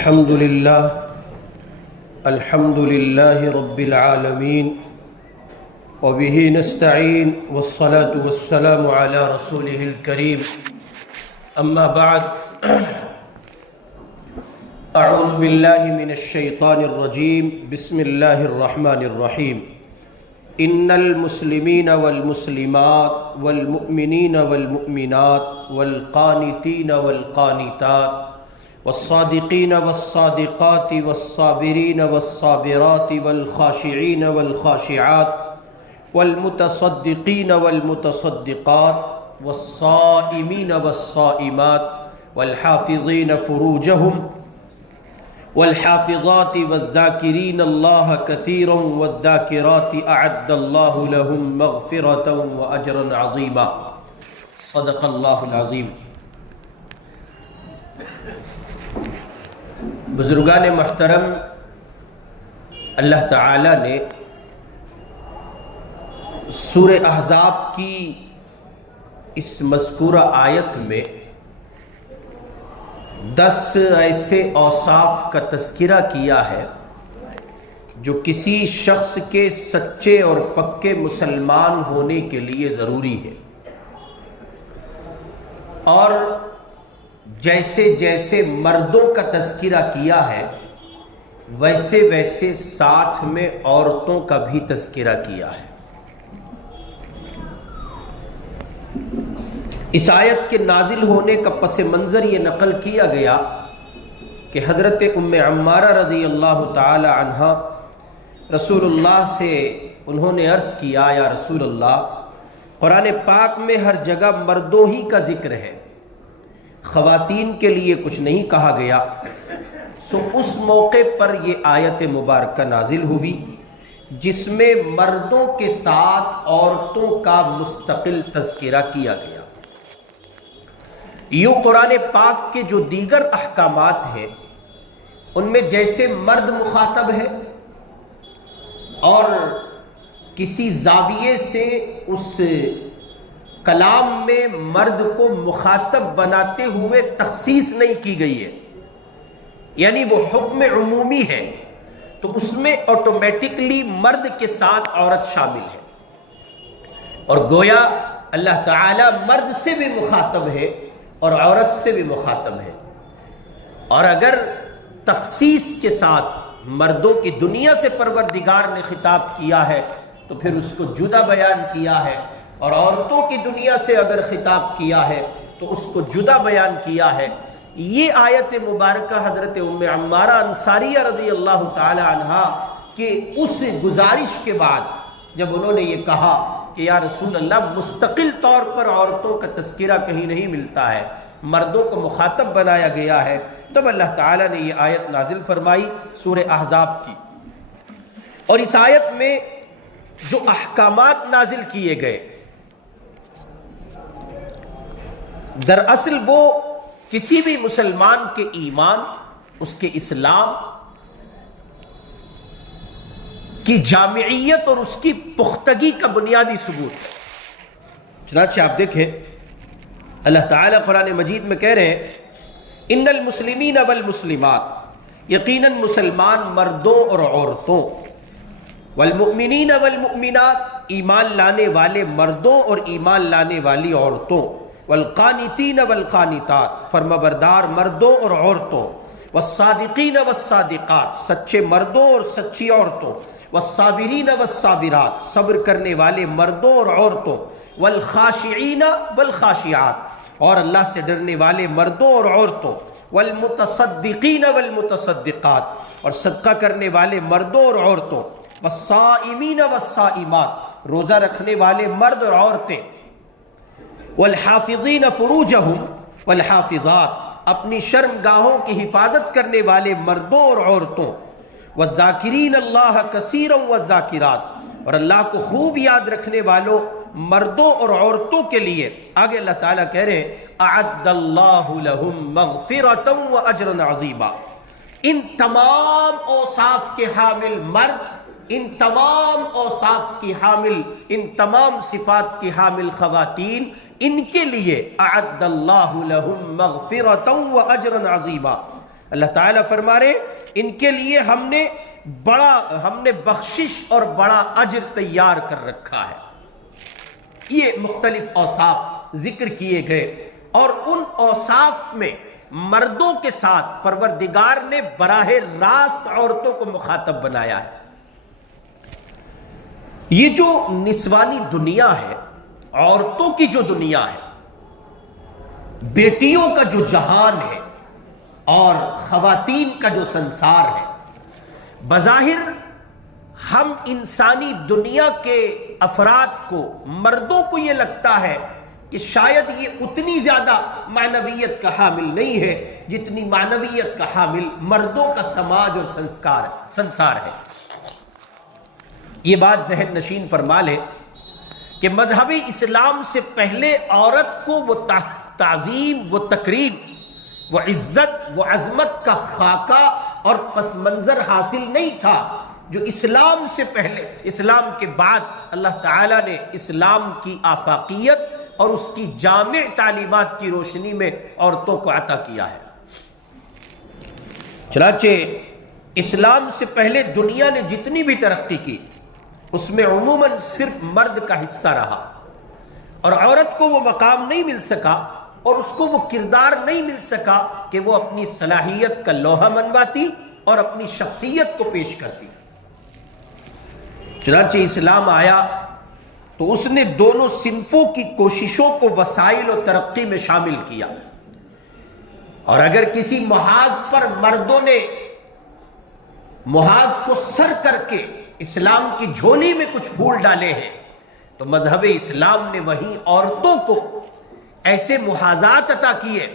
الحمد لله رب العالمين وبه نستعين والصلاة والسلام على رسوله الكريم أما بعد أعوذ بالله من الشيطان الرجيم بسم الله الرحمن الرحيم إن المسلمين والمسلمات والمؤمنين والمؤمنات والقانتين والقانتات والصادقين والصادقات والصابرين والصابرات والخاشعين والخاشعات والمتصدقين والمتصدقات والصائمين والصائمات والحافظين فروجهم والحافظات والذاكرين الله كثيرا والذاكرات أعد الله لهم مغفرة وأجرا عظيما صدق الله العظيم۔ بزرگان محترم، اللہ تعالی نے سورہ احزاب کی اس مذکورہ آیت میں 10 ایسے اوصاف کا تذکرہ کیا ہے جو کسی شخص کے سچے اور پکے مسلمان ہونے کے لیے ضروری ہے، اور جیسے جیسے مردوں کا تذکرہ کیا ہے ویسے ویسے ساتھ میں عورتوں کا بھی تذکرہ کیا ہے۔ اس آیت کے نازل ہونے کا پس منظر یہ نقل کیا گیا کہ حضرت ام عمارہ رضی اللہ تعالی عنہ رسول اللہ سے انہوں نے عرض کیا، یا رسول اللہ، قرآن پاک میں ہر جگہ مردوں ہی کا ذکر ہے، خواتین کے لیے کچھ نہیں کہا گیا۔ سو اس موقع پر یہ آیت مبارکہ نازل ہوئی جس میں مردوں کے ساتھ عورتوں کا مستقل تذکرہ کیا گیا۔ یوں قرآن پاک کے جو دیگر احکامات ہیں ان میں جیسے مرد مخاطب ہے اور کسی زاویے سے اس کلام میں مرد کو مخاطب بناتے ہوئے تخصیص نہیں کی گئی ہے، یعنی وہ حکم عمومی ہے تو اس میں آٹومیٹکلی مرد کے ساتھ عورت شامل ہے، اور گویا اللہ تعالی مرد سے بھی مخاطب ہے اور عورت سے بھی مخاطب ہے، اور اگر تخصیص کے ساتھ مردوں کی دنیا سے پروردگار نے خطاب کیا ہے تو پھر اس کو جدا بیان کیا ہے، اور عورتوں کی دنیا سے اگر خطاب کیا ہے تو اس کو جدا بیان کیا ہے۔ یہ آیت مبارکہ حضرت ام عمارہ انصاریہ رضی اللہ تعالی عنہا کہ اس گزارش کے بعد جب انہوں نے یہ کہا کہ یا رسول اللہ، مستقل طور پر عورتوں کا تذکرہ کہیں نہیں ملتا ہے، مردوں کو مخاطب بنایا گیا ہے، تب اللہ تعالیٰ نے یہ آیت نازل فرمائی سورہ احزاب کی۔ اور اس آیت میں جو احکامات نازل کیے گئے دراصل وہ کسی بھی مسلمان کے ایمان، اس کے اسلام کی جامعیت اور اس کی پختگی کا بنیادی ثبوت ہے۔ چنانچہ آپ دیکھیں اللہ تعالیٰ قرآن مجید میں کہہ رہے ہیں، ان المسلمین والمسلمات، یقیناً مسلمان مردوں اور عورتوں، والمؤمنین والمؤمنات، ایمان لانے والے مردوں اور ایمان لانے والی عورتوں، والقانتین والقانتات، فرمانبردار مردوں اور عورتوں، والصادقین والصادقات، سچے مردوں اور سچی عورتوں، والصابرین والصابرات، صبر کرنے والے مردوں اور عورتوں، والخاشعین والخاشعات، اور اللہ سے ڈرنے والے مردوں اور عورتوں، والمتصدقین والمتصدقات، اور صدقہ کرنے والے مردوں اور عورتوں، والصائمین والصائمات، روزہ رکھنے والے مرد اور عورتیں، والحافظین فروجہم والحافظات، اپنی شرمگاہوں کی حفاظت کرنے والے مردوں اور عورتوں، والذاکرین اللہ کثیرا والذاکرات، اور اللہ کو خوب یاد رکھنے والوں مردوں اور عورتوں کے لیے آگے اللہ تعالیٰ کہہ رہے ہیں، اعد اللہ لہم مغفرۃ واجرا عظیما۔ ان تمام اوصاف کے حامل مرد، ان تمام اوصاف کی حامل، ان تمام صفات کی حامل خواتین، ان کے لیے اعد اللہ لہم مغفرۃ واجرا عظیما، اللہ تعالیٰ فرما رہے ان کے لیے ہم نے بخشش اور بڑا اجر تیار کر رکھا ہے۔ یہ مختلف اوصاف ذکر کیے گئے، اور ان اوصاف میں مردوں کے ساتھ پروردگار نے براہ راست عورتوں کو مخاطب بنایا ہے۔ یہ جو نسوانی دنیا ہے، عورتوں کی جو دنیا ہے، بیٹیوں کا جو جہان ہے اور خواتین کا جو سنسار ہے، بظاہر ہم انسانی دنیا کے افراد کو، مردوں کو یہ لگتا ہے کہ شاید یہ اتنی زیادہ معنویت کا حامل نہیں ہے جتنی معنویت کا حامل مردوں کا سماج اور سنسار ہے۔ یہ بات ذہن نشین فرما لے کہ مذہب اسلام سے پہلے عورت کو وہ تعظیم، وہ تکریم، وہ عزت، وہ عظمت کا خاکہ اور پس منظر حاصل نہیں تھا جو اسلام سے پہلے، اسلام کے بعد اللہ تعالیٰ نے اسلام کی آفاقیت اور اس کی جامع تعلیمات کی روشنی میں عورتوں کو عطا کیا ہے۔ چنانچہ اسلام سے پہلے دنیا نے جتنی بھی ترقی کی اس میں عموماً صرف مرد کا حصہ رہا، اور عورت کو وہ مقام نہیں مل سکا اور اس کو وہ کردار نہیں مل سکا کہ وہ اپنی صلاحیت کا لوہا منواتی اور اپنی شخصیت کو پیش کرتی۔ چنانچہ اسلام آیا تو اس نے دونوں صنفوں کی کوششوں کو وسائل و ترقی میں شامل کیا، اور اگر کسی محاذ پر مردوں نے محاذ کو سر کر کے اسلام کی جھولی میں کچھ پھول ڈالے ہیں تو مذہب اسلام نے وہیں عورتوں کو ایسے محاذات عطا کیے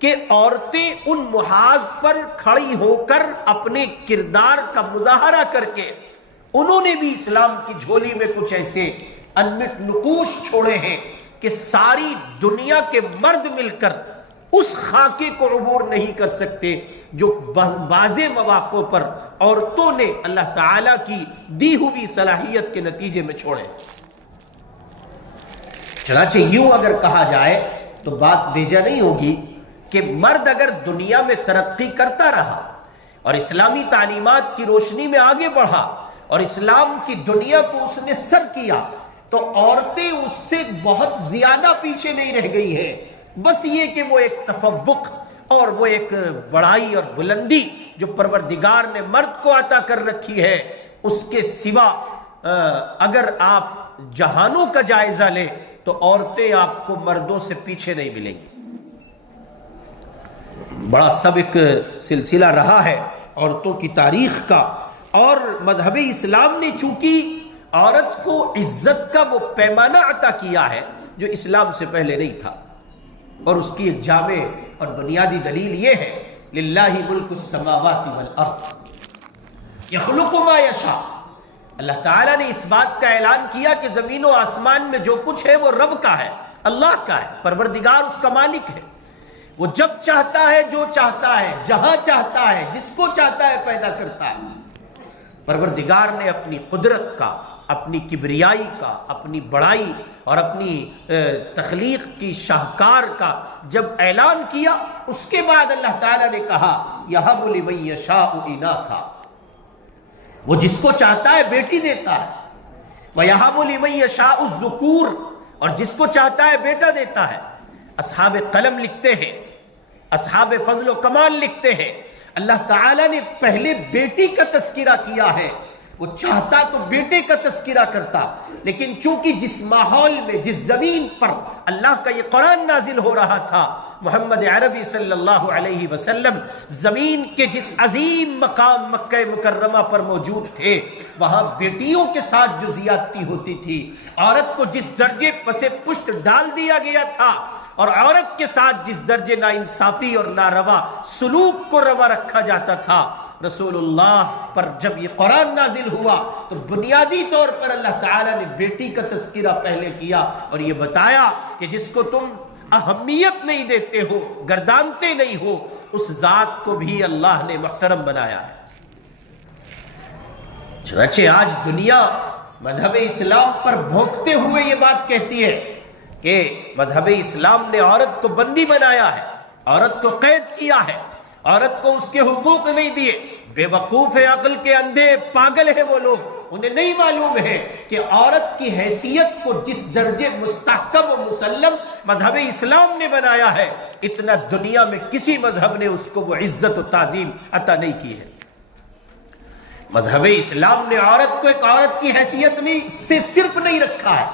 کہ عورتیں ان محاذ پر کھڑی ہو کر اپنے کردار کا مظاہرہ کر کے انہوں نے بھی اسلام کی جھولی میں کچھ ایسے انمٹ نقوش چھوڑے ہیں کہ ساری دنیا کے مرد مل کر اس خاکے کو عبور نہیں کر سکتے جو بعض مواقع پر عورتوں نے اللہ تعالیٰ کی دی ہوئی صلاحیت کے نتیجے میں چھوڑے۔ چنانچہ یوں اگر کہا جائے تو بات بیجا نہیں ہوگی کہ مرد اگر دنیا میں ترقی کرتا رہا اور اسلامی تعلیمات کی روشنی میں آگے بڑھا اور اسلام کی دنیا کو اس نے سر کیا تو عورتیں اس سے بہت زیادہ پیچھے نہیں رہ گئی ہیں، بس یہ کہ وہ ایک تفوق اور وہ ایک بڑائی اور بلندی جو پروردگار نے مرد کو عطا کر رکھی ہے، اس کے سوا اگر آپ جہانوں کا جائزہ لیں تو عورتیں آپ کو مردوں سے پیچھے نہیں ملیں گی۔ بڑا سابق سلسلہ رہا ہے عورتوں کی تاریخ کا، اور مذہب اسلام نے چونکہ عورت کو عزت کا وہ پیمانہ عطا کیا ہے جو اسلام سے پہلے نہیں تھا، اور اس کی ایک جامع اور بنیادی دلیل یہ ہے للہ ملک السماوات والارض یخلق ما یشاء۔ اللہ تعالیٰ نے اس بات کا اعلان کیا کہ زمین و آسمان میں جو کچھ ہے وہ رب کا ہے، اللہ کا ہے، پروردگار اس کا مالک ہے۔ وہ جب چاہتا ہے، جو چاہتا ہے، جہاں چاہتا ہے، جس کو چاہتا ہے پیدا کرتا ہے۔ پروردگار نے اپنی قدرت کا، اپنی کبریائی کا، اپنی بڑائی اور اپنی تخلیق کی شاہکار کا جب اعلان کیا، اس کے بعد اللہ تعالیٰ نے کہا یَهَبُ لِمَن يَشَاءُ إِنَاثًا، وہ جس کو چاہتا ہے بیٹی دیتا ہے، وَيَهَبُ لِمَن يَشَاءُ الذُّكُورَ، اور جس کو چاہتا ہے بیٹا دیتا ہے۔ اصحاب قلم لکھتے ہیں، اصحاب فضل و کمال لکھتے ہیں، اللہ تعالیٰ نے پہلے بیٹی کا تذکرہ کیا ہے، وہ چاہتا تو بیٹے کا تذکرہ کرتا، لیکن چونکہ جس ماحول میں، جس زمین پر اللہ کا یہ قرآن نازل ہو رہا تھا، محمد عربی صلی اللہ علیہ وسلم زمین کے جس عظیم مقام مکہ مکرمہ پر موجود تھے، وہاں بیٹیوں کے ساتھ جو زیادتی ہوتی تھی، عورت کو جس درجے پسے پشت ڈال دیا گیا تھا، اور عورت کے ساتھ جس درجے ناانصافی اور ناروا سلوک کو روا رکھا جاتا تھا، رسول اللہ پر جب یہ قرآن نازل ہوا تو بنیادی طور پر اللہ تعالیٰ نے بیٹی کا تذکرہ پہلے کیا اور یہ بتایا کہ جس کو تم اہمیت نہیں دیتے ہو، گردانتے نہیں ہو، اس ذات کو بھی اللہ نے محترم بنایا ہے۔ چنانچہ آج دنیا مذہب اسلام پر بھونکتے ہوئے یہ بات کہتی ہے کہ مذہب اسلام نے عورت کو بندی بنایا ہے، عورت کو قید کیا ہے، عورت کو اس کے حقوق نہیں دیے. بے وقوف ہے، عقل کے اندھے، پاگل ہیں وہ لوگ. انہیں نہیں معلوم ہے کہ عورت کی حیثیت کو جس درجے مستحکم و مسلم مذہب اسلام نے بنایا ہے، اتنا دنیا میں کسی مذہب نے اس کو وہ عزت و تعظیم عطا نہیں کی ہے. مذہب اسلام نے عورت کو ایک عورت کی حیثیت نہیں صرف نہیں رکھا ہے،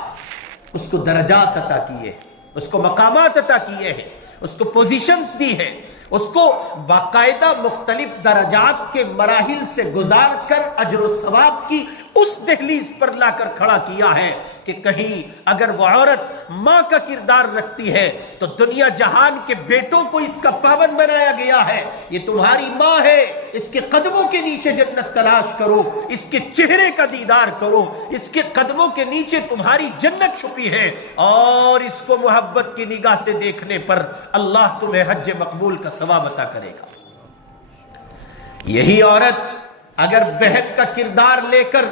اس کو درجات عطا کیے ہیں، اس کو مقامات عطا کیے ہیں، اس کو پوزیشنز دی ہے، اس کو باقاعدہ مختلف درجات کے مراحل سے گزار کر اجر و ثواب کی اس دہلیز پر لا کر کھڑا کیا ہے کہ کہیں اگر وہ عورت ماں کا کردار رکھتی ہے تو دنیا جہان کے بیٹوں کو اس کا پابند بنایا گیا ہے. یہ تمہاری ماں ہے، اس کے قدموں کے نیچے جنت تلاش کرو، اس کے چہرے کا دیدار کرو، اس کے قدموں کے نیچے تمہاری جنت چھپی ہے، اور اس کو محبت کی نگاہ سے دیکھنے پر اللہ تمہیں حج مقبول کا ثواب عطا کرے گا. یہی عورت اگر بہن کا کردار لے کر،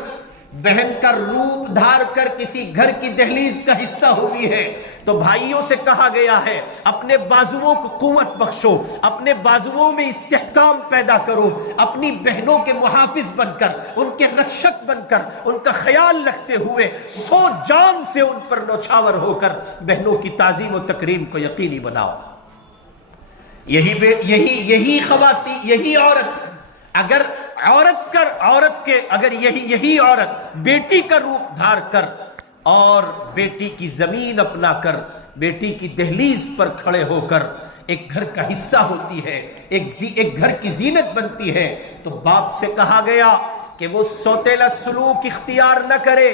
بہن کا روپ دھار کر کسی گھر کی دہلیز کا حصہ ہوئی ہے تو بھائیوں سے کہا گیا ہے اپنے بازوؤں کو قوت بخشو، اپنے بازوؤں میں استحکام پیدا کرو، اپنی بہنوں کے محافظ بن کر، ان کے رکشک بن کر، ان کا خیال رکھتے ہوئے 100 جان سے ان پر نوچھاور ہو کر بہنوں کی تعظیم و تکریم کو یقینی بناؤ. یہی خواتین، یہی عورت اگر یہی عورت بیٹی کا روپ دھار کر اور بیٹی کی زمین اپنا کر، بیٹی کی دہلیز پر کھڑے ہو کر ایک گھر کا حصہ ہوتی ہے، ایک گھر کی زینت بنتی ہے، تو باپ سے کہا گیا کہ وہ سوتیلا سلوک اختیار نہ کرے،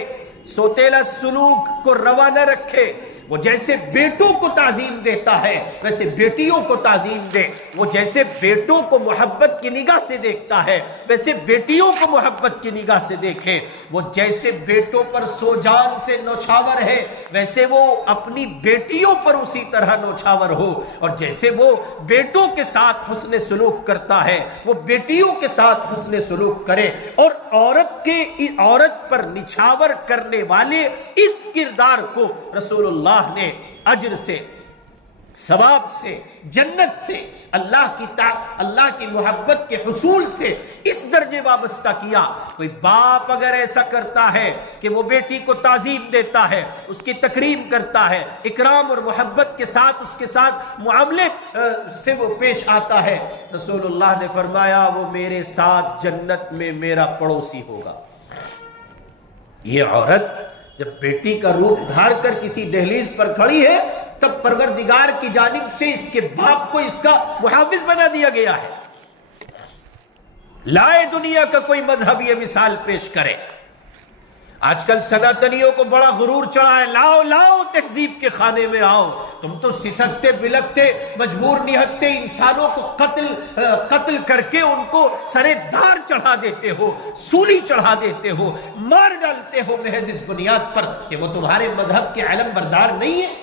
سوتیلا سلوک کو روا نہ رکھے. وہ جیسے بیٹوں کو تعظیم دیتا ہے ویسے بیٹیوں کو تعظیم دے، وہ جیسے بیٹوں کو محبت کی نگاہ سے دیکھتا ہے ویسے بیٹیوں کو محبت کی نگاہ سے دیکھے. وہ جیسے بیٹوں پر 100 جان سے نوچھاور ہے ویسے وہ اپنی بیٹیوں پر اسی طرح نوچھاور ہو، اور جیسے وہ بیٹوں کے ساتھ حسن سلوک کرتا ہے وہ بیٹیوں کے ساتھ حسن سلوک کرے. اور عورت پر نچھاور کرنے والے اس کردار کو رسول اللہ نے اجر سے، ثواب سے، جنت سے، اللہ کی محبت کے حصول سے اس درجے وابستہ کیا. کوئی باپ اگر ایسا کرتا ہے کہ وہ بیٹی کو تعظیم دیتا ہے، اس کی تکریم کرتا ہے، اکرام اور محبت کے ساتھ اس کے ساتھ معاملے سے وہ پیش آتا ہے، رسول اللہ نے فرمایا وہ میرے ساتھ جنت میں میرا پڑوسی ہوگا. یہ عورت جب بیٹی کا روپ دھار کر کسی دہلیز پر کھڑی ہے تب پروردگار کی جانب سے اس کے باپ کو اس کا محافظ بنا دیا گیا ہے. لائے دنیا کا کوئی مذہب یہ مثال پیش کرے. آج کل سناتنیوں کو بڑا غرور چڑھا ہے، لاؤ لاؤ تہذیب کے خانے میں آؤ. تم تو سسکتے بلکتے مجبور نہتے انسانوں کو قتل کر کے ان کو سرے دار چڑھا دیتے ہو، سولی چڑھا دیتے ہو، مار ڈالتے ہو محض اس بنیاد پر کہ وہ تمہارے مذہب کے علم بردار نہیں ہے.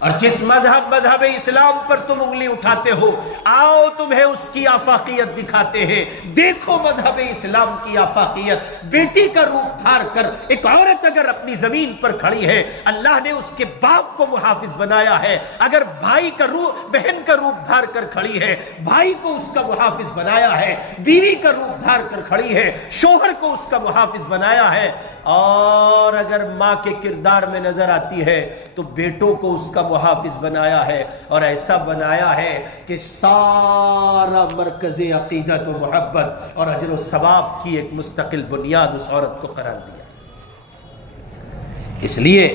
اور جس مذہب اسلام پر تم انگلی اٹھاتے ہو، آؤ تمہیں اس کی آفاقیت دکھاتے ہیں. دیکھو مذہب اسلام کی آفاقیت. بیٹی کا روپ دھار کر ایک عورت اگر اپنی زمین پر کھڑی ہے، اللہ نے اس کے باپ کو محافظ بنایا ہے. اگر بہن کا روپ دھار کر کھڑی ہے، بھائی کو اس کا محافظ بنایا ہے. بیوی کا روپ دھار کر کھڑی ہے، شوہر کو اس کا محافظ بنایا ہے. اور اگر ماں کے کردار میں نظر آتی ہے تو بیٹوں کو اس کا محافظ بنایا ہے، اور ایسا بنایا ہے کہ سارا مرکز عقیدت و محبت اور اجر و ثواب کی ایک مستقل بنیاد اس عورت کو قرار دیا. اس لیے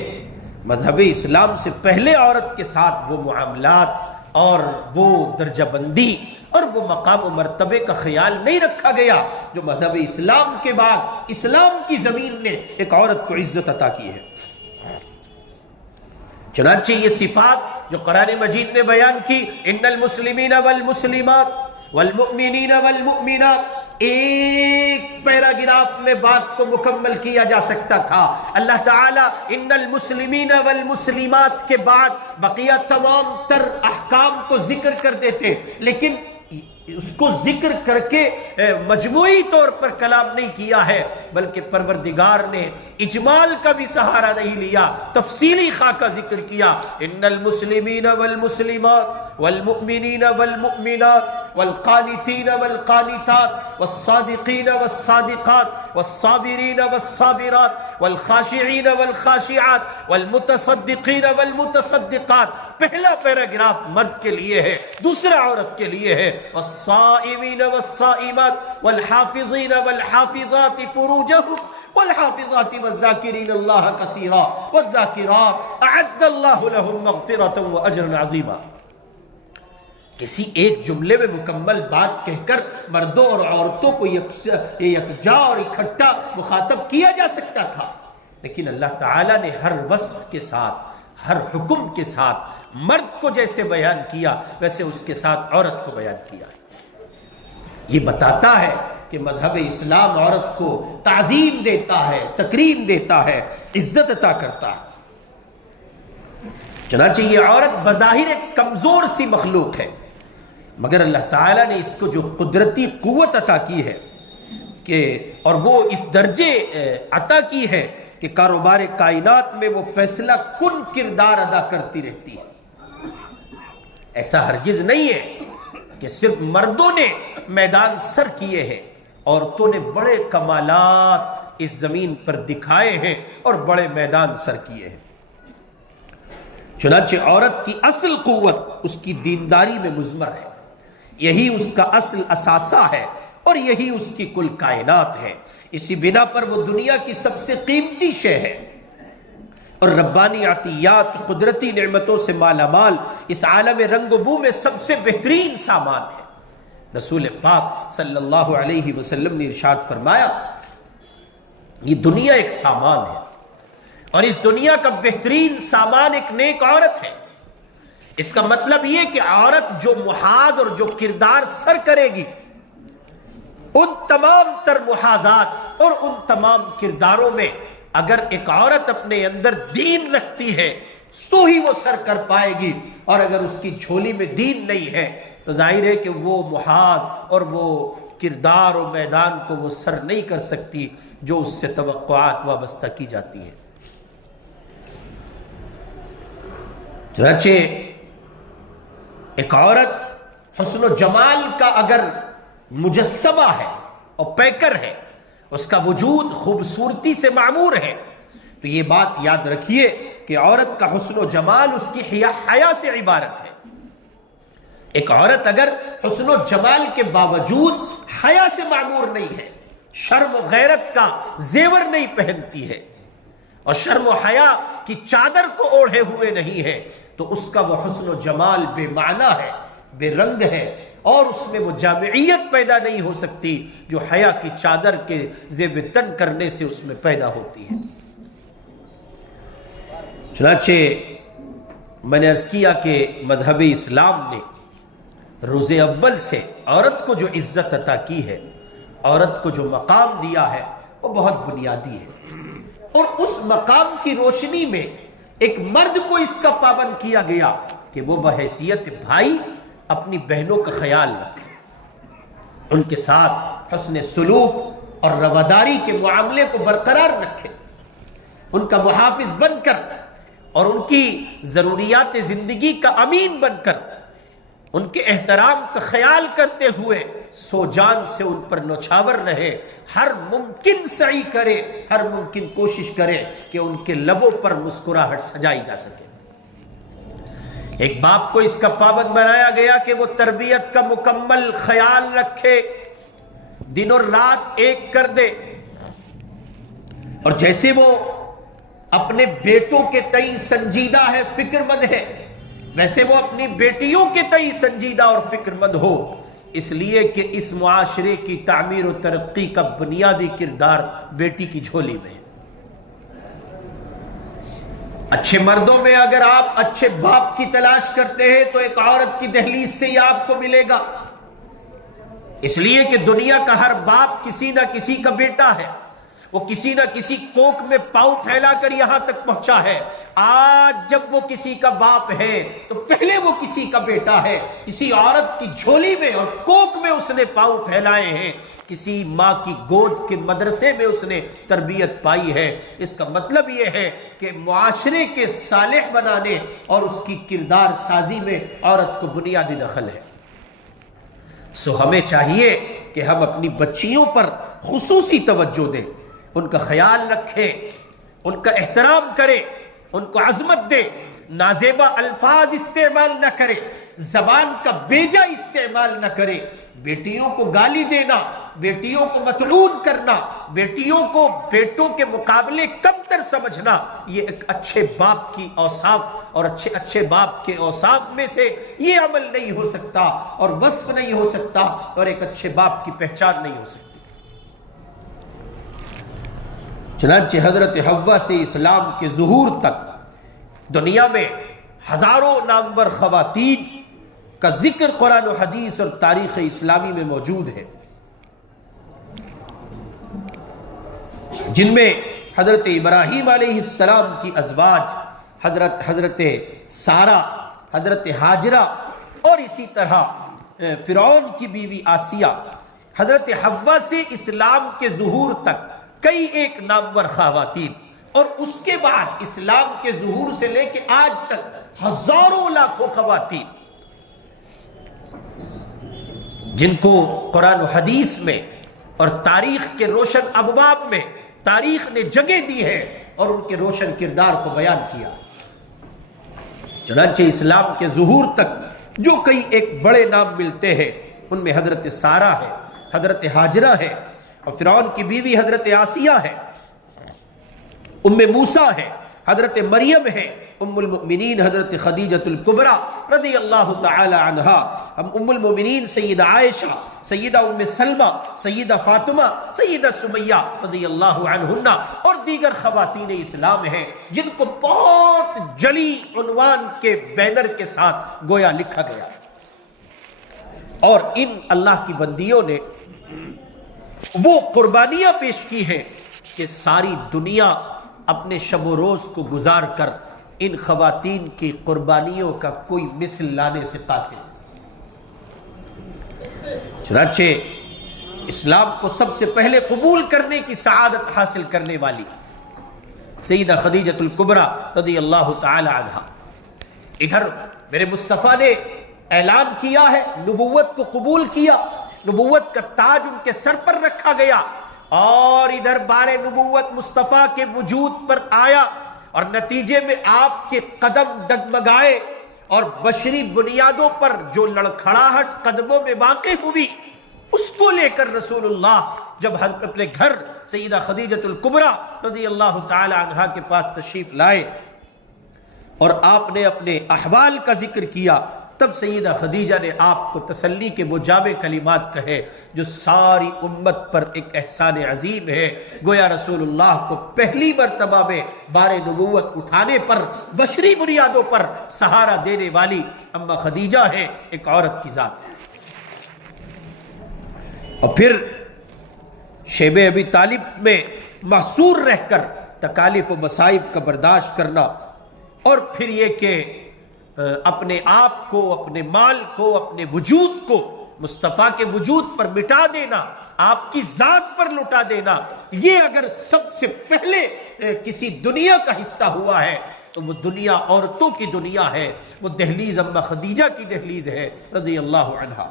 مذہب اسلام سے پہلے عورت کے ساتھ وہ معاملات اور وہ درجہ بندی اور وہ مقام و مرتبے کا خیال نہیں رکھا گیا جو مذہب اسلام کے بعد اسلام کی زمین نے ایک عورت کو عزت عطا کی ہے. چنانچہ یہ صفات جو قرآن مجید نے بیان کی، ان المسلمین والمسلمات والمؤمنین والمؤمنات، ایک پیراگراف میں بات کو مکمل کیا جا سکتا تھا. اللہ تعالیٰ ان المسلمین والمسلمات کے بعد بقیہ تمام تر احکام کو ذکر کر دیتے، لیکن اس کو ذکر کر کے مجموعی طور پر کلام نہیں کیا ہے، بلکہ پروردگار نے اجمال کا بھی سہارا نہیں لیا، تفصیلی خاکہ ذکر کیا. ان المسلمین والمسلمات والمؤمنین والمؤمنات والقانتین والقانتات والصادقین والصادقات والصابرین والصابرات والخاشعین والخاشعات والمتصدقین والمتصدقات۔ پہلا پیراگراف مرد کے لیے ہے، دوسرا عورت کے لیے ہے، والصائمین والصائمات والحافظین والحافظات فروجہم والحافظات والذاکرین اللہ کثیرا والذاکرات اعد اللہ لہم مغفرۃ واجرا عظیما۔ کسی ایک جملے میں مکمل بات کہہ کر مردوں اور عورتوں کو یکجا اور اکٹھا مخاطب کیا جا سکتا تھا، لیکن اللہ تعالیٰ نے ہر وصف کے ساتھ، ہر حکم کے ساتھ مرد کو جیسے بیان کیا ویسے اس کے ساتھ عورت کو بیان کیا ہے۔ یہ بتاتا ہے کہ مذہب اسلام عورت کو تعظیم دیتا ہے، تکریم دیتا ہے، عزت عطا کرتا ہے۔ چنانچہ یہ عورت بظاہر ایک کمزور سی مخلوق ہے، مگر اللہ تعالیٰ نے اس کو جو قدرتی قوت عطا کی ہے کہ اور وہ اس درجے عطا کی ہے کہ کاروبار کائنات میں وہ فیصلہ کن کردار ادا کرتی رہتی ہے۔ ایسا ہرگز نہیں ہے کہ صرف مردوں نے میدان سر کیے ہیں، عورتوں نے بڑے کمالات اس زمین پر دکھائے ہیں اور بڑے میدان سر کیے ہیں۔ چنانچہ عورت کی اصل قوت اس کی دینداری میں مضمر ہے، یہی اس کا اصل اثاثہ ہے اور یہی اس کی کل کائنات ہے۔ اسی بنا پر وہ دنیا کی سب سے قیمتی شے ہے اور ربانی عطیات، قدرتی نعمتوں سے مالا مال اس عالم رنگ و بو میں سب سے بہترین سامان ہے۔ رسول پاک صلی اللہ علیہ وسلم نے ارشاد فرمایا، یہ دنیا ایک سامان ہے اور اس دنیا کا بہترین سامان ایک نیک عورت ہے۔ اس کا مطلب یہ کہ عورت جو محاذ اور جو کردار سر کرے گی، ان تمام تر محاذات اور ان تمام کرداروں میں اگر ایک عورت اپنے اندر دین رکھتی ہے تو ہی وہ سر کر پائے گی، اور اگر اس کی جھولی میں دین نہیں ہے تو ظاہر ہے کہ وہ محاذ اور وہ کردار و میدان کو وہ سر نہیں کر سکتی جو اس سے توقعات وابستہ کی جاتی ہیں۔ چنانچہ ایک عورت حسن و جمال کا اگر مجسمہ ہے اور پیکر ہے، اس کا وجود خوبصورتی سے معمور ہے، تو یہ بات یاد رکھیے کہ عورت کا حسن و جمال اس کی حیا سے عبارت ہے۔ ایک عورت اگر حسن و جمال کے باوجود حیا سے معمور نہیں ہے، شرم و غیرت کا زیور نہیں پہنتی ہے اور شرم و حیا کی چادر کو اوڑھے ہوئے نہیں ہے، تو اس کا وہ حسن و جمال بے معنی ہے، بے رنگ ہے، اور اس میں وہ جامعیت پیدا نہیں ہو سکتی جو حیا کی چادر کے زیب تن کرنے سے اس میں پیدا ہوتی ہے۔ چنانچہ میں نے عرض کیا کہ مذہب اسلام نے روز اول سے عورت کو جو عزت عطا کی ہے، عورت کو جو مقام دیا ہے، وہ بہت بنیادی ہے، اور اس مقام کی روشنی میں ایک مرد کو اس کا پابند کیا گیا کہ وہ بحیثیت بھائی اپنی بہنوں کا خیال رکھے، ان کے ساتھ حسن سلوک اور رواداری کے معاملے کو برقرار رکھے، ان کا محافظ بن کر اور ان کی ضروریات زندگی کا امین بن کر ان کے احترام کا خیال کرتے ہوئے سو جان سے ان پر نوچھاور رہے، ہر ممکن سعی کرے، ہر ممکن کوشش کرے کہ ان کے لبوں پر مسکراہٹ سجائی جا سکے۔ ایک باپ کو اس کا پابند بنایا گیا کہ وہ تربیت کا مکمل خیال رکھے، دن اور رات ایک کر دے، اور جیسے وہ اپنے بیٹوں کے تئیں سنجیدہ ہے، فکر مند ہے، ویسے وہ اپنی بیٹیوں کے تئیں سنجیدہ اور فکر مند ہو، اس لیے کہ اس معاشرے کی تعمیر و ترقی کا بنیادی کردار بیٹی کی جھولی میں ہے۔ اچھے مردوں میں اگر آپ اچھے باپ کی تلاش کرتے ہیں تو ایک عورت کی دہلیز سے ہی آپ کو ملے گا، اس لیے کہ دنیا کا ہر باپ کسی نہ کسی کا بیٹا ہے، وہ کسی نہ کسی کوکھ میں پاؤں پھیلا کر یہاں تک پہنچا ہے۔ آج جب وہ کسی کا باپ ہے تو پہلے وہ کسی کا بیٹا ہے، کسی عورت کی جھولی میں اور کوکھ میں اس نے پاؤں پھیلائے ہیں، کسی ماں کی گود کے مدرسے میں اس نے تربیت پائی ہے۔ اس کا مطلب یہ ہے کہ معاشرے کے صالح بنانے اور اس کی کردار سازی میں عورت کو بنیادی دخل ہے۔ سو ہمیں چاہیے کہ ہم اپنی بچیوں پر خصوصی توجہ دیں، ان کا خیال رکھیں، ان کا احترام کریں، ان کو عظمت دیں، نازیبا الفاظ استعمال نہ کرے، زبان کا بیجا استعمال نہ کرے، بیٹیوں کو گالی دینا، بیٹیوں کو مطلون کرنا، بیٹیوں کو بیٹوں کے مقابلے کم تر سمجھنا، یہ ایک اچھے باپ کی اوصاف اور اچھے باپ کے اوصاف میں سے یہ عمل نہیں ہو سکتا اور وصف نہیں ہو سکتا اور ایک اچھے باپ کی پہچان نہیں ہو سکتی۔ چنانچہ حضرت حوا سے اسلام کے ظہور تک دنیا میں ہزاروں نامور خواتین کا ذکر قرآن و حدیث اور تاریخ اسلامی میں موجود ہے، جن میں حضرت ابراہیم علیہ السلام کی ازواج حضرت سارہ، حضرت ہاجرہ اور اسی طرح فرعون کی بیوی آسیہ، حضرت حوا سے اسلام کے ظہور تک کئی ایک نامور خواتین، اور اس کے بعد اسلام کے ظہور سے لے کے آج تک ہزاروں لاکھوں خواتین جن کو قرآن و حدیث میں اور تاریخ کے روشن ابواب میں تاریخ نے جگہ دی ہے اور ان کے روشن کردار کو بیان کیا۔ چنانچہ اسلام کے ظہور تک جو کئی ایک بڑے نام ملتے ہیں ان میں حضرت سارہ ہے، حضرت ہاجرہ ہے، اور فرعون کی بیوی حضرت آسیہ ہے، ام موسیٰ ہے، حضرت مریم ہے، ام المؤمنین حضرت خدیجۃ الکبریٰ رضی اللہ تعالی عنہا، ام المؤمنین سیدہ عائشہ، سیدہ ام سلمہ، سیدہ فاطمہ، سیدہ سمیہ رضی اللہ عنہن، اور دیگر خواتین اسلام ہیں جن کو بہت جلی عنوان کے بینر کے ساتھ گویا لکھا گیا، اور ان اللہ کی بندیوں نے وہ قربانیاں پیش کی ہیں کہ ساری دنیا اپنے شب و روز کو گزار کر ان خواتین کی قربانیوں کا کوئی مثل لانے سے قاصر۔ چنانچہ اسلام کو سب سے پہلے قبول کرنے کی سعادت حاصل کرنے والی سیدہ خدیجۃ الکبریٰ رضی اللہ تعالی عنہا، ادھر میرے مصطفیٰ نے اعلان کیا ہے، نبوت کو قبول کیا، نبوت کا تاج ان کے سر پر رکھا گیا، اور ادھر بار نبوت مصطفیٰ کے وجود پر آیا، اور نتیجے میں آپ کے قدم ڈگمگائے، اور بشری بنیادوں پر جو لڑکھڑاہٹ قدموں میں واقع ہوئی اس کو لے کر رسول اللہ جب اپنے گھر سیدہ خدیجۃ الکبریٰ رضی اللہ تعالی عنہا کے پاس تشریف لائے اور آپ نے اپنے احوال کا ذکر کیا، تب سیدہ خدیجہ نے آپ کو تسلی کے وہ جامع کلمات کہے جو ساری امت پر ایک احسان عظیم ہے۔ گویا رسول اللہ کو پہلی مرتبہ میں بار نبوت اٹھانے پر بشری بنیادوں پر سہارا دینے والی اما خدیجہ ہے، ایک عورت کی ذات ہے۔ اور پھر شیب ابی طالب میں محصور رہ کر تکالیف و مصائب کا برداشت کرنا، اور پھر یہ کہ اپنے آپ کو، اپنے مال کو، اپنے وجود کو مصطفیٰ کے وجود پر مٹا دینا، آپ کی ذات پر لٹا دینا، یہ اگر سب سے پہلے کسی دنیا کا حصہ ہوا ہے تو وہ دنیا عورتوں کی دنیا ہے، وہ دہلیز اما خدیجہ کی دہلیز ہے رضی اللہ عنہا۔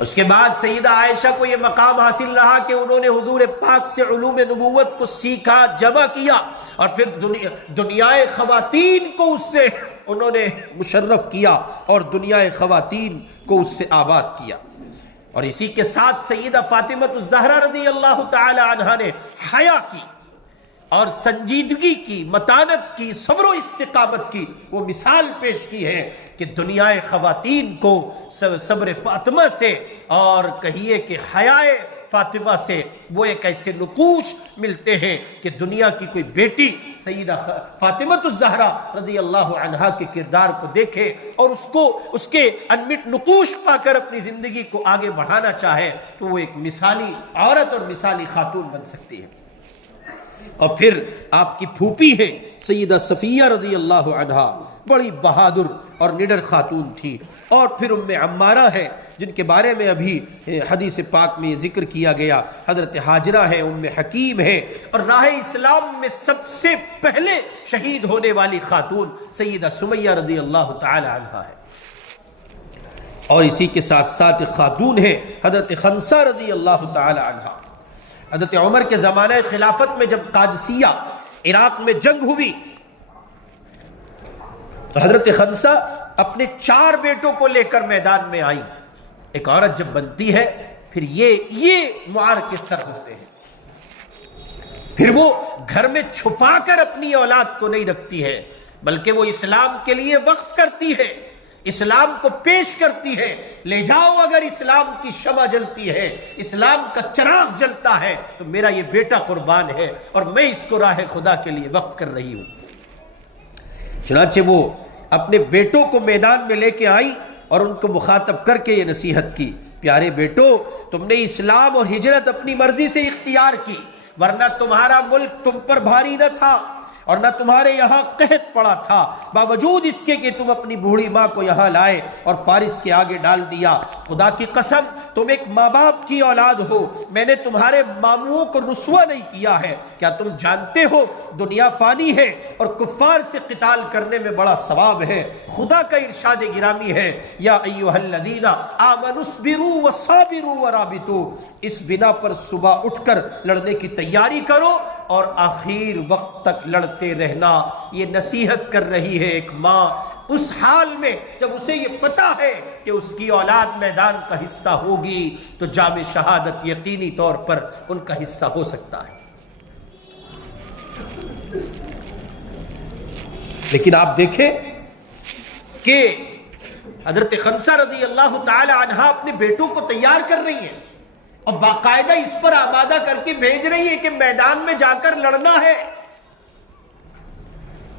اس کے بعد سیدہ عائشہ کو یہ مقام حاصل رہا کہ انہوں نے حضور پاک سے علوم نبوت کو سیکھا، جمع کیا، اور پھر دنیائے خواتین کو اس سے انہوں نے مشرف کیا اور دنیائے خواتین کو اس سے آباد کیا۔ اور اسی کے ساتھ سیدہ فاطمہ الزہرا رضی اللہ تعالی عنہا نے حیا کی اور سنجیدگی کی، متانت کی، صبر و استقامت کی وہ مثال پیش کی ہے کہ دنیائے خواتین کو صبر فاطمہ سے اور کہیے کہ حیائے فاطمہ سے وہ ایک ایسے نقوش ملتے ہیں کہ دنیا کی کوئی بیٹی سیدہ فاطمہ الزہرا رضی اللہ عنہا کے کردار کو دیکھے اور اس کے انمٹ نقوش پا کر اپنی زندگی کو آگے بڑھانا چاہے تو وہ ایک مثالی عورت اور مثالی خاتون بن سکتی ہے۔ اور پھر آپ کی پھوپھی ہے سیدہ صفیہ رضی اللہ عنہا، بڑی بہادر اور نڈر خاتون تھی۔ اور پھر ام عمارہ ہے جن کے بارے میں ابھی حدیث پاک میں ذکر کیا گیا، حضرت ہاجرہ ہے، ام حکیم ہے، اور راہ اسلام میں سب سے پہلے شہید ہونے والی خاتون سیدہ سمیہ رضی اللہ تعالی عنہا ہے۔ اور اسی کے ساتھ ساتھ خاتون ہے حضرت خنسہ رضی اللہ تعالی عنہ. حضرت عمر کے زمانہ خلافت میں جب قادسیہ عراق میں جنگ ہوئی تو حضرت خنسہ اپنے 4 بیٹوں کو لے کر میدان میں آئی. ایک عورت جب بنتی ہے پھر یہ معارکے سر ہوتے ہیں. پھر وہ گھر میں چھپا کر اپنی اولاد کو نہیں رکھتی ہے بلکہ وہ اسلام کے لیے وقف کرتی ہے، اسلام کو پیش کرتی ہے. لے جاؤ، اگر اسلام کی شمع جلتی ہے، اسلام کا چراغ جلتا ہے تو میرا یہ بیٹا قربان ہے اور میں اس کو راہ خدا کے لیے وقف کر رہی ہوں. چنانچہ وہ اپنے بیٹوں کو میدان میں لے کے آئی اور ان کو مخاطب کر کے یہ نصیحت کی، پیارے بیٹو، تم نے اسلام اور ہجرت اپنی مرضی سے اختیار کی، ورنہ تمہارا ملک تم پر بھاری نہ تھا اور نہ تمہارے یہاں قحط پڑا تھا. باوجود اس کے کہ تم اپنی بوڑھی ماں کو یہاں لائے اور فارس کے آگے ڈال دیا. خدا کی قسم تم ایک ماں باپ کی اولاد ہو، میں نے تمہارے ماموں کو رسوا نہیں کیا ہے. کیا تم جانتے ہو دنیا فانی ہے اور کفار سے قتال کرنے میں بڑا ثواب ہے. خدا کا ارشاد گرامی ہے، یا ایھا الذین آمنوا اصبروا وصابروا ورابطوا. اس بنا پر صبح اٹھ کر لڑنے کی تیاری کرو اور آخر وقت تک لڑتے رہنا. یہ نصیحت کر رہی ہے ایک ماں اس حال میں جب اسے یہ پتا ہے کہ اس کی اولاد میدان کا حصہ ہوگی تو جام شہادت یقینی طور پر ان کا حصہ ہو سکتا ہے. لیکن آپ دیکھیں کہ حضرت خنسہ رضی اللہ تعالی عنہ اپنے بیٹوں کو تیار کر رہی ہیں اور باقاعدہ اس پر آمادہ کر کے بھیج رہی ہے کہ میدان میں جا کر لڑنا ہے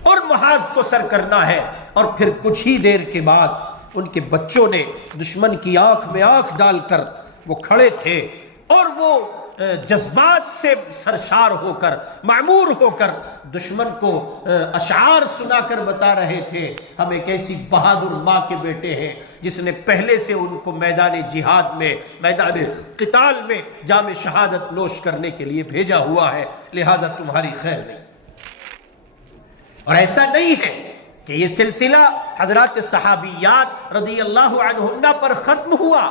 اور محاذ کو سر کرنا ہے. اور پھر کچھ ہی دیر کے بعد ان کے بچوں نے دشمن کی آنکھ میں آنکھ ڈال کر وہ کھڑے تھے اور وہ جذبات سے سرشار ہو کر معمور ہو کر دشمن کو اشعار سنا کر بتا رہے تھے، ہم ایک ایسی بہادر ماں کے بیٹے ہیں جس نے پہلے سے ان کو میدان جہاد میں، میدان قتال میں جام شہادت نوش کرنے کے لیے بھیجا ہوا ہے، لہذا تمہاری خیر نہیں. اور ایسا نہیں ہے کہ یہ سلسلہ حضرات صحابیات رضی اللہ عنہن پر ختم ہوا،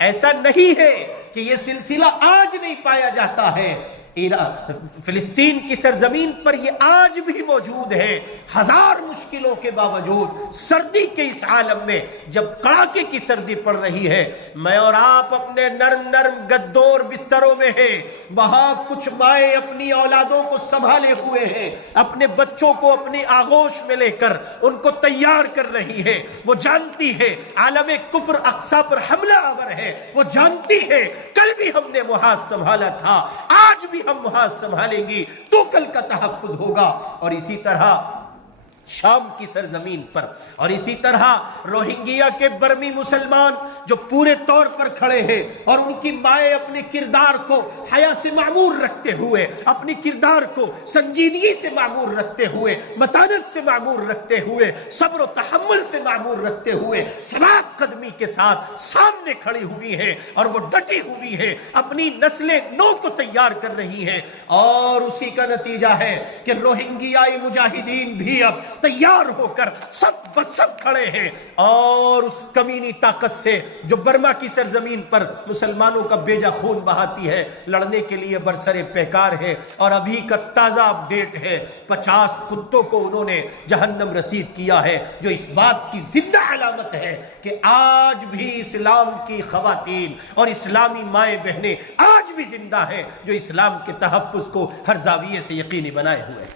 ایسا نہیں ہے کہ یہ سلسلہ آج نہیں پایا جاتا ہے. فلسطین کی سرزمین پر یہ آج بھی موجود ہے. ہزار مشکلوں کے باوجود سردی کے اس عالم میں جب کڑاکے کی سردی پڑ رہی ہے، میں اور آپ اپنے نرم نرم گدور بستروں میں ہیں، وہاں کچھ مائیں اپنی اولادوں کو سنبھالے ہوئے ہیں، اپنے بچوں کو اپنی آغوش میں لے کر ان کو تیار کر رہی ہے. وہ جانتی ہے عالم کفر اقصی پر حملہ آور ہے، وہ جانتی ہے کل بھی ہم نے محاذ سنبھالا تھا، آج بھی ہم محاذ سنبھالیں گی تو کل کا تحفظ ہوگا. اور اسی طرح شام کی سرزمین پر اور اسی طرح روہنگیا کے برمی مسلمان جو پورے طور پر کھڑے ہیں اور ان کی مائیں اپنے کردار کو حیا سے معمور رکھتے ہوئے، اپنی کردار کو سنجیدگی سے معمور رکھتے ہوئے، متانت سے معمور رکھتے ہوئے، صبر و تحمل سے معمور رکھتے ہوئے ثبات قدمی کے ساتھ سامنے کھڑی ہوئی ہیں اور وہ ڈٹی ہوئی ہیں، اپنی نسلیں نو کو تیار کر رہی ہیں. اور اسی کا نتیجہ ہے کہ روہنگیائی مجاہدین بھی اب تیار ہو کر صف بصف کھڑے ہیں اور اس کمینی طاقت سے جو برما کی سرزمین پر مسلمانوں کا بیجا خون بہاتی ہے لڑنے کے لیے برسر پیکار ہے. اور ابھی کا تازہ اپڈیٹ ہے 50 کتوں کو انہوں نے جہنم رسید کیا ہے، جو اس بات کی زندہ علامت ہے کہ آج بھی اسلام کی خواتین اور اسلامی مائیں بہنیں آج بھی زندہ ہیں جو اسلام کے تحفظ کو ہر زاویے سے یقینی بنائے ہوئے ہیں.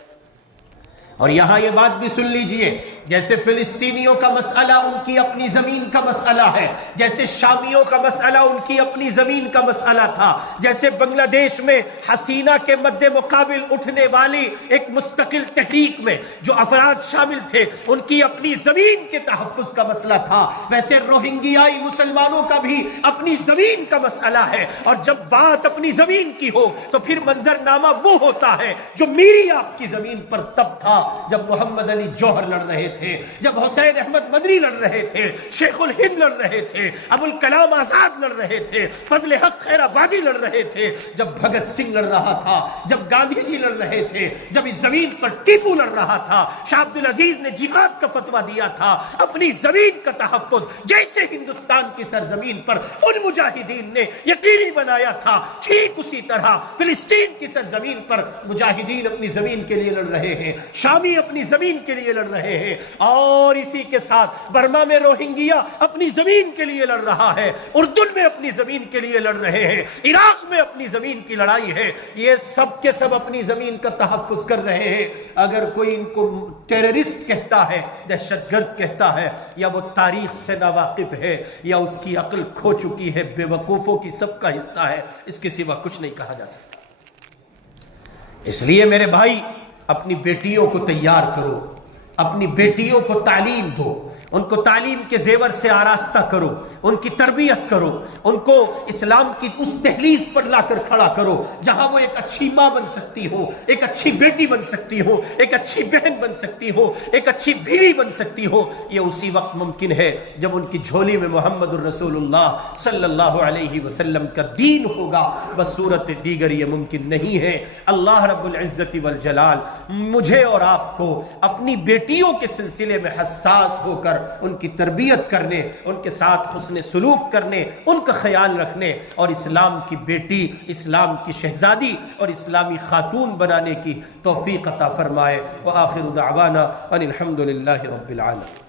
اور یہاں یہ بات بھی سن لیجئے، جیسے فلسطینیوں کا مسئلہ ان کی اپنی زمین کا مسئلہ ہے، جیسے شامیوں کا مسئلہ ان کی اپنی زمین کا مسئلہ تھا، جیسے بنگلہ دیش میں حسینہ کے مد مقابل اٹھنے والی ایک مستقل تحریک میں جو افراد شامل تھے ان کی اپنی زمین کے تحفظ کا مسئلہ تھا، ویسے روہنگیائی مسلمانوں کا بھی اپنی زمین کا مسئلہ ہے. اور جب بات اپنی زمین کی ہو تو پھر منظرنامہ وہ ہوتا ہے جو میری آپ کی زمین پر تب تھا جب محمد علی جوہر لڑ رہے تھے، جب حسین احمد مدنی لڑ رہے تھے، شیخ الہند لڑ رہے تھے، ابوالکلام آزاد لڑ رہے تھے، فضل حق خیر آبادی لڑ رہے تھے، جب بھگت سنگھ لڑ رہا تھا، جب گاندھی جی لڑ رہے تھے، جب اس زمین پر ٹیپو لڑ رہا تھا، شاہ عبد العزیز نے جہاد کا فتویٰ دیا تھا، اپنی زمین کا تحفظ جیسے ہندوستان کی سرزمین پر ان مجاہدین نے یقینی بنایا تھا، ٹھیک اسی طرح فلسطین کی سرزمین پر مجاہدین اپنی زمین کے لیے لڑ رہے ہیں، شامی اپنی زمین کے لیے لڑ رہے ہیں، اور اسی کے ساتھ برما میں روہنگیا اپنی زمین کے لیے لڑ رہا ہے، اردن میں اپنی زمین کے لیے لڑ رہے ہیں، عراق میں اپنی زمین کی لڑائی ہے، یہ سب کے سب اپنی زمین کا تحفظ کر رہے ہیں۔ اگر کوئی ان کو ٹیررسٹ کہتا ہے، دہشت گرد کہتا ہے، یا وہ تاریخ سے ناواقف ہے، یا اس کی عقل کھو چکی ہے، بے وقوفوں کی سب کا حصہ ہے، اس کے سوا کچھ نہیں کہا جا سکتا۔ اس لیے میرے بھائی، اپنی بیٹیوں کو تیار کرو، اپنی بیٹیوں کو تعلیم دو، ان کو تعلیم کے زیور سے آراستہ کرو، ان کی تربیت کرو، ان کو اسلام کی اس تحلیز پر لا کر کھڑا کرو جہاں وہ ایک اچھی ماں بن سکتی ہو، ایک اچھی بیٹی بن سکتی ہو، ایک اچھی بہن بن سکتی ہو، ایک اچھی بیوی بن سکتی ہو۔ یہ اسی وقت ممکن ہے جب ان کی جھولی میں محمد الرسول اللہ صلی اللہ علیہ وسلم کا دین ہوگا، بس صورت دیگر یہ ممکن نہیں ہے۔ اللہ رب العزت والجلال مجھے اور آپ کو اپنی بیٹیوں کے سلسلے میں حساس ہو کر ان کی تربیت کرنے، ان کے ساتھ حسن سلوک کرنے، ان کا خیال رکھنے، اور اسلام کی بیٹی، اسلام کی شہزادی اور اسلامی خاتون بنانے کی توفیق عطا فرمائے۔ وآخر دعوانا ان الحمد للہ رب العالمین۔